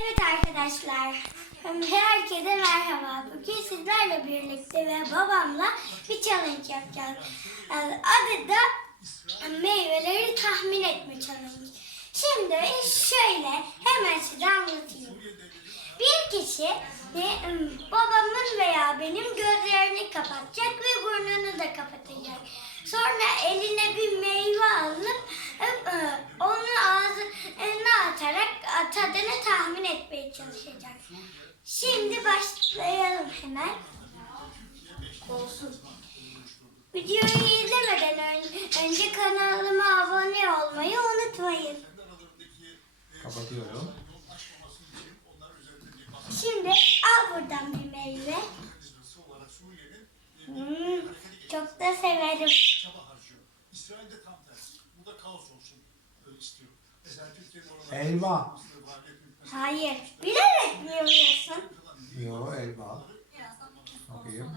Evet arkadaşlar, herkese merhaba. Bugün sizlerle birlikte ve babamla bir challenge yapacağız. Adı da meyveleri tahmin etme challenge. Şimdi şöyle hemen size anlatayım. Bir kişi babamın veya benim gözlerini kapatacak ve burnunu da kapatacak. Sonra eline bir meyve alıp e, e, onu ağzına atarak tadını tahmin etmeye çalışacak. Şimdi başlayalım hemen. Olsun. Videoyu izlemeden ön- önce kanalıma abone olmayı unutmayın. Kapatıyorum. Şimdi al buradan bir meyve. Hmm, çok da severim. çaba harcıyor. İsrail'de tam tersi. Bu da kaos olsun e, istiyor. Elma. Hayır. Bilerek mi yapıyorsun? Yo elma. Bakayım.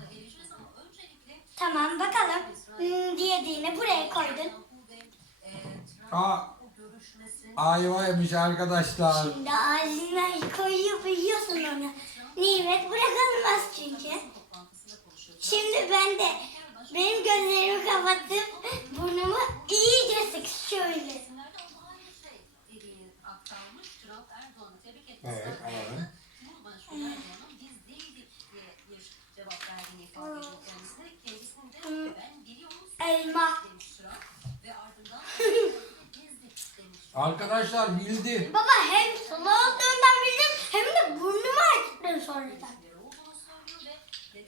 Tamam bakalım. Hmm, diyediğini buraya koydun. Aa, ayva yemiş arkadaşlar. Şimdi ağzına koyup yiyorsun onu. Nimet bırakılmaz çünkü. Şimdi ben de benim gözlerimi kapatıp burnumu iyice sık şöyle. Evet alalım. Elma. Arkadaşlar bildi. Baba hem sulu olduğundan bildim hem de burnumu açtın sonradan.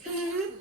Hı.